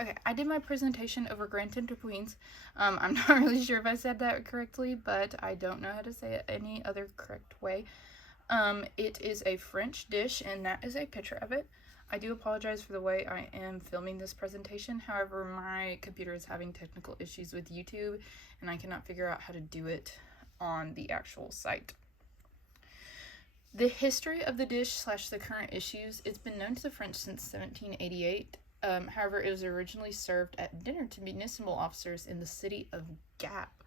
Okay, I did my presentation over Granton to Queens. I'm not really sure if I said that correctly, but I don't know how to say it any other correct way. It is a French dish, and that is a picture of it. I do apologize for the way I am filming this presentation. However, my computer is having technical issues with YouTube, and I cannot figure out how to do it on the actual site. The history of the dish / the current issues, it's been known to the French since 1788. However, it was originally served at dinner to municipal officers in the city of Gap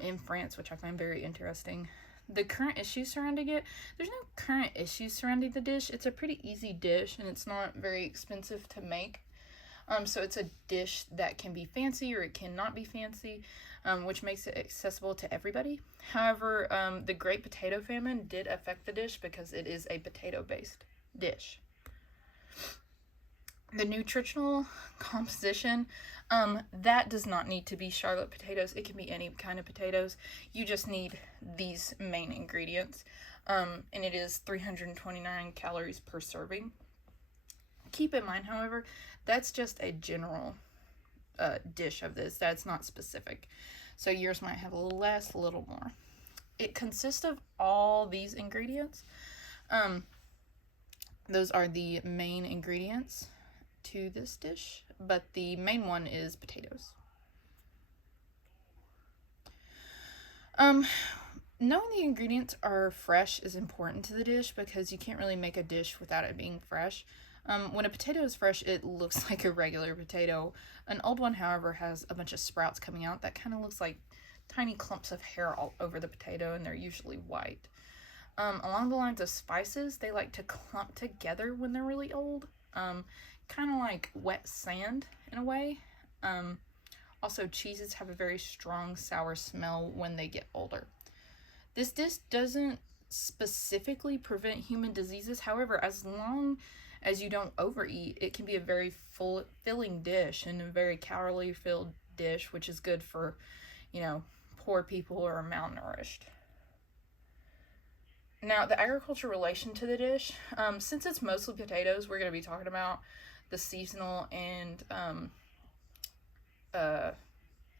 in France, which I find very interesting. The current issues surrounding it, there's no current issues surrounding the dish. It's a pretty easy dish, and it's not very expensive to make. So it's a dish that can be fancy or it cannot be fancy, which makes it accessible to everybody. However, the Great Potato Famine did affect the dish because it is a potato-based dish. The nutritional composition, that does not need to be Charlotte potatoes. It can be any kind of potatoes. You just need these main ingredients, and it is 329 calories per serving. Keep in mind, however, that's just a general dish of this. That's not specific. So yours might have a little less, a little more. It consists of all these ingredients. Those are the main ingredients to this dish, but the main one is potatoes. Knowing the ingredients are fresh is important to the dish because you can't really make a dish without it being fresh. When a potato is fresh, it looks like a regular potato. An old one, however, has a bunch of sprouts coming out that kind of looks like tiny clumps of hair all over the potato, and they're usually white. Along the lines of spices, they like to clump together when they're really old, kind of like wet sand in a way. Also, cheeses have a very strong sour smell when they get older. This dish doesn't specifically prevent human diseases. However, as long as you don't overeat, it can be a very filling dish and a very calorie-filled dish, which is good for, poor people or malnourished. Now, the agricultural relation to the dish, since it's mostly potatoes, we're going to be talking about the seasonal and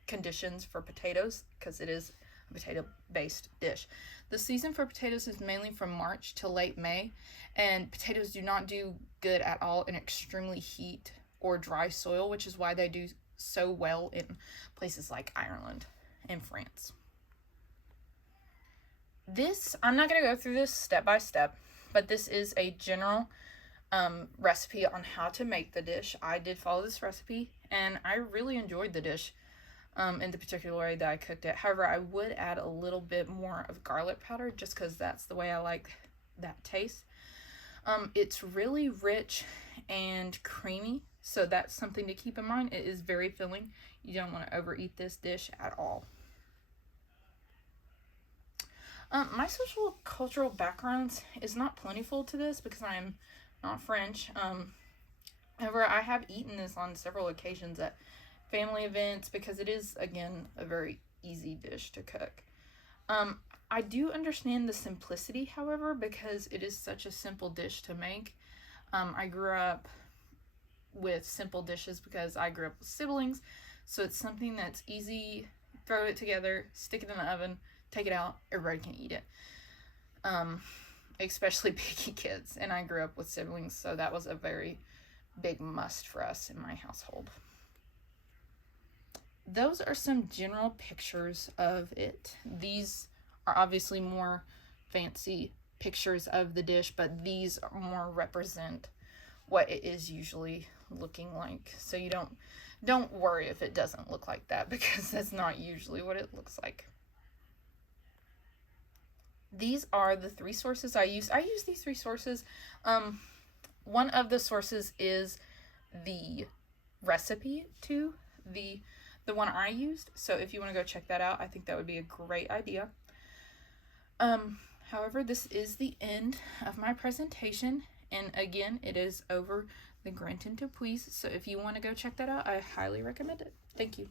conditions for potatoes because it is a potato-based dish. The season for potatoes is mainly from March to late May, and potatoes do not do good at all in extremely heat or dry soil, which is why they do so well in places like Ireland and France. I'm not going to go through this step by step, but this is a general recipe on how to make the dish. I did follow this recipe, and I really enjoyed the dish in the particular way that I cooked it. However, I would add a little bit more of garlic powder just because that's the way I like that taste. It's really rich and creamy, so that's something to keep in mind. It is very filling. You don't want to overeat this dish at all. My social cultural background is not plentiful to this because I am not French. However, I have eaten this on several occasions at family events because it is, again, a very easy dish to cook. I do understand the simplicity, however, because it is such a simple dish to make. I grew up with simple dishes because I grew up with siblings, so it's something that's easy. Throw it together, stick it in the oven, take it out, everybody can eat it. Especially picky kids, and I grew up with siblings, so that was a very big must for us in my household. Those are some general pictures of it. These are obviously more fancy pictures of the dish, but these more represent what it is usually looking like. So you don't worry if it doesn't look like that because that's not usually what it looks like. These are the 3 sources I used. I use these 3 sources. One of the sources is the recipe to the one I used. So if you want to go check that out, I think that would be a great idea. However, this is the end of my presentation. And again, it is over the Granton to Puys. So if you want to go check that out, I highly recommend it. Thank you.